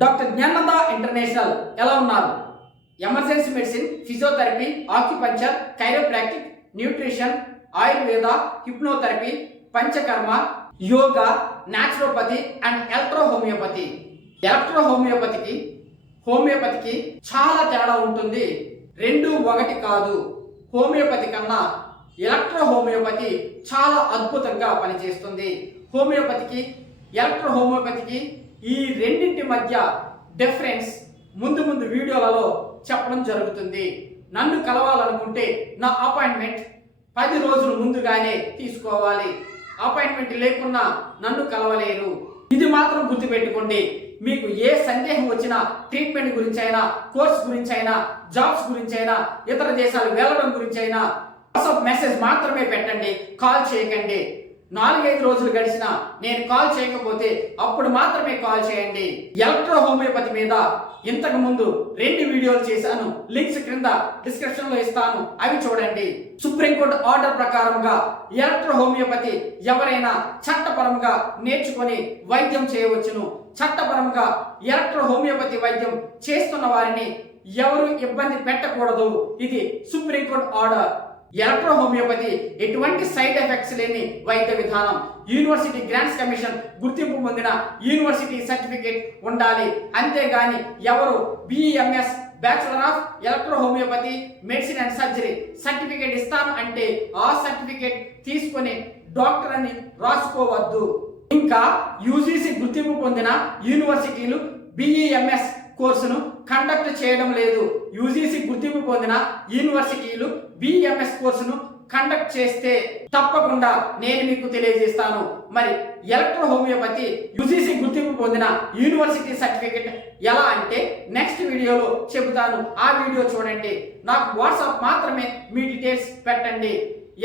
Doctor Jnananda international ఎలా ఉన్నారు? Emergency medicine, physiotherapy, acupuncture, chiropractic, nutrition, Ayurveda, hypnotherapy, panchakarma, yoga, naturopathy and electrohomeopathy. హోమియోపతికి చాలా తేడా ఉంటుంది. రెండు ఒకటి కాదు. హోమియోపతి కన్నా ఎలక్ట్రోహోమియోపతి చాలా అద్భుతంగా పనిచేస్తుంది. హోమియోపతికి ఎలక్ట్రోహోమియోపతికి ఈ రెండింటి మధ్య డిఫరెన్స్ ముందు వీడియోలలో చెప్పడం జరుగుతుంది. నన్ను కలవాలనుకుంటే నా అపాయింట్మెంట్ 10 రోజుల ముందుగానే తీసుకోవాలి. అపాయింట్మెంట్ లేకున్నా నన్ను కలవలేరు. ఇది మాత్రం గుర్తుపెట్టుకోండి. మీకు ఏ సందేహం వచ్చినా, ట్రీట్మెంట్ గురించి అయినా, కోర్స్ గురించి అయినా, జాబ్స్ గురించి అయినా, ఇతర దేశాలు వెళ్ళడం గురించి అయినా వాట్సాప్ మెసేజ్ మాత్రమే పెట్టండి, కాల్ చేయకండి. 4-5 రోజులు గడిచినా నేను కాల్ చేయకపోతే అప్పుడు మాత్రమే కాల్ చేయండి. ఎలక్ట్రో హోమియోపతి మీద ఇంతకు ముందు 2 వీడియోలు చేశాను. లింక్స్ క్రింద డిస్క్రిప్షన్ లో ఇస్తాను, అవి చూడండి. సుప్రీంకోర్టు ఆర్డర్ ప్రకారంగా ఎలక్ట్రో హోమియోపతి ఎవరైనా చట్టపరంగా నేర్చుకొని వైద్యం చేయవచ్చును. చట్టపరంగా ఎలక్ట్రో హోమియోపతి వైద్యం చేస్తున్న వారిని ఎవరు ఇబ్బంది పెట్టకూడదు. ఇది సుప్రీంకోర్టు ఆర్డర్. ఎలక్ట్రో హోమియోపతి ఎటువంటి సైడ్ ఎఫెక్ట్స్ లేని వైద్య విధానం. యూనివర్సిటీ గ్రాంట్స్ కమిషన్ గుర్తింపు పొందిన యూనివర్సిటీ సర్టిఫికేట్ ఉండాలి. అంతేగాని ఎవరు BEMS bachelor of electro homeopathy medicine and surgery certificate ఇస్తాను అంటే ఆ సర్టిఫికేట్ తీసుకొని డాక్టర్ అని రాసుకోవద్దు. ఇంకా UGC గుర్తింపు పొందిన యూనివర్సిటీలు BEMS కోర్సును కండక్ట్ చేయడం లేదు. UGC గుర్తింపు పొందిన యూనివర్సిటీలు BEMS కోర్సును కండక్ట్ చేస్తే తప్పకుండా నేను మీకు తెలియజేస్తాను. మరి ఎలక్ట్రో హోమియోపతి UGC గుర్తింపు పొందిన యూనివర్సిటీ సర్టిఫికేట్ ఎలా అంటే నెక్స్ట్ వీడియోలో చెబుతాను. ఆ వీడియో చూడండి. నాకు వాట్సాప్ మాత్రమే మీ డీటెయిల్స్ పెట్టండి.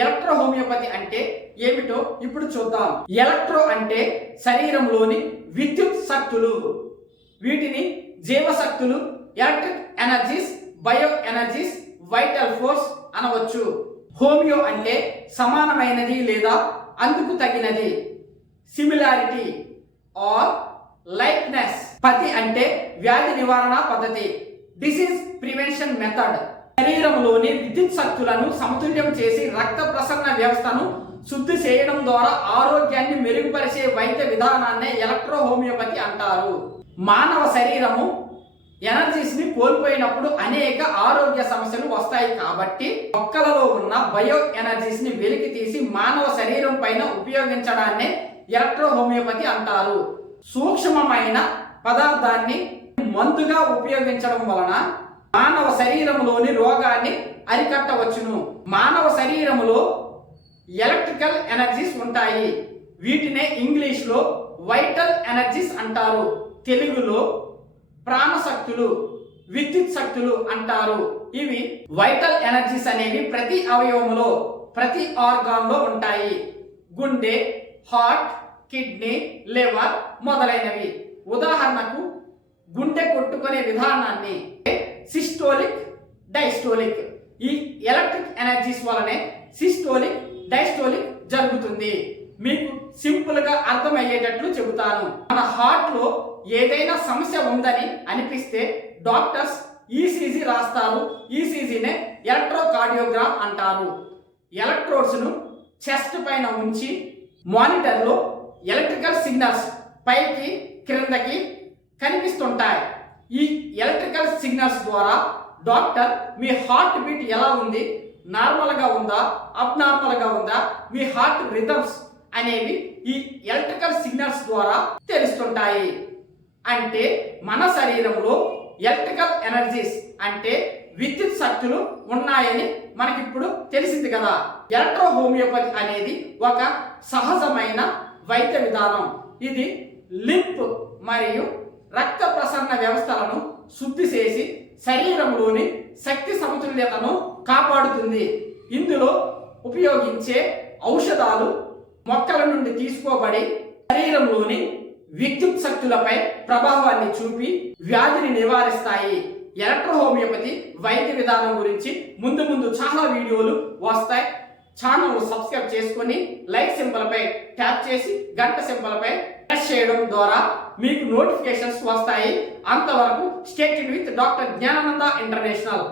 ఎలక్ట్రో హోమియోపతి అంటే ఏమిటో ఇప్పుడు చూద్దాం. ఎలక్ట్రో అంటే శరీరంలోని విద్యుత్ శక్తులు. వీటిని జీవశక్తులు, electric energies, bio energies, vital force అనవచ్చు. హోమియో అంటే సమానమైనది లేదా అందుకు తగినది, సిమిలారిటీ ఆర్ లైక్నెస్. పతి అంటే వ్యాధి నివారణ పద్ధతి, డిసీజ్ ప్రివెన్షన్ మెథడ్. శరీరంలోని విద్యుత్ శక్తులను సమతుల్యం చేసి రక్త ప్రసరణ వ్యవస్థను శుద్ధి చేయడం ద్వారా ఆరోగ్యాన్ని మెరుగుపరిచే వైద్య విధానాన్నే ఎలక్ట్రో హోమియోపతి అంటారు. మానవ శరీరము ఎనర్జీస్ ని కోల్పోయినప్పుడు అనేక ఆరోగ్య సమస్యలు వస్తాయి. కాబట్టి మొక్కలలో ఉన్న బయో ఎనర్జీస్ ని వెలికి తీసి మానవ శరీరం పైన ఉపయోగించడాన్నే ఎలక్ట్రో హోమియోపతి అంటారు. సూక్ష్మమైన పదార్థాన్ని మందుగా ఉపయోగించడం వలన మానవ శరీరంలోని రోగాన్ని అరికట్టవచ్చును. మానవ శరీరములో ఎలక్ట్రికల్ ఎనర్జీస్ ఉంటాయి. వీటినే ఇంగ్లీష్ లో వైటల్ ఎనర్జీస్ అంటారు. తెలుగులో ప్రాణశక్తులు, విద్యుత్ శక్తులు అంటారు. ఇవి వైటల్ ఎనర్జీస్ అనేవి ప్రతి అవయవములో, ప్రతి ఆర్గాన్ లో ఉంటాయి. గుండె, హార్ట్, కిడ్నీ, లివర్ మొదలైనవి. ఉదాహరణకు గుండె కొట్టుకునే విధానాన్ని సిస్టోలిక్, డైస్టోలిక్. ఈ ఎలక్ట్రిక్ ఎనర్జీస్ వలనే సిస్టోలిక్, డైస్టోలిక్ జరుగుతుంది. మీకు సింపుల్ గా అర్థమయ్యేటట్లు చెబుతాను. మన హార్ట్ లో ఏదైనా సమస్య ఉందని అనిపిస్తే డాక్టర్స్ ECG రాస్తారు. ECGనే ఎలక్ట్రోకార్డియోగ్రామ్ అంటారు. ఎలక్ట్రోడ్స్ ను చెస్ట్ పైన ఉంచి మానిటర్ లో ఎలక్ట్రికల్ సిగ్నల్స్ పైకి క్రిందకి కనిపిస్తుంటాయి. ఈ ఎలక్ట్రికల్ సిగ్నల్స్ ద్వారా డాక్టర్ మీ హార్ట్ బీట్ ఎలా ఉంది, నార్మల్ గా ఉందా, అబ్నార్మల్ గా ఉందా, మీ హార్ట్ రిథమ్స్ అనేవి ఈ ఎలక్ట్రికల్ సిగ్నల్స్ ద్వారా తెలుస్తుంటాయి. అంటే మన శరీరంలో ఎలక్ట్రికల్ ఎనర్జీస్ అంటే విద్యుత్ శక్తులు ఉన్నాయని మనకిప్పుడు తెలిసింది కదా. ఎలక్ట్రో హోమియోపతి అనేది ఒక సహజమైన వైద్య విధానం. ఇది లింఫ్ మరియు రక్త ప్రసరణ వ్యవస్థలను శుద్ధి చేసి శరీరంలోని శక్తి సమతుల్యతను కాపాడుతుంది. ఇందులో ఉపయోగించే ఔషధాలు మొక్కల నుండి తీసుకోబడి శరీరంలోని విద్యుత్ శక్తులపై ప్రభావాన్ని చూపి వ్యాధిని నివారిస్తాయి. ఎలక్ట్రో హోమియోపతి వైద్య విధానం గురించి ముందు చాలా వీడియోలు వస్తాయి. ఛానల్ సబ్స్క్రైబ్ చేసుకొని లైక్ సింబల్ పై ట్యాప్ చేసి గంట సింబల్ పై ప్రెస్ చేయడం ద్వారా మీకు నోటిఫికేషన్స్ వస్తాయి. అంతవరకు stay tuned with doctor Gnanananda international.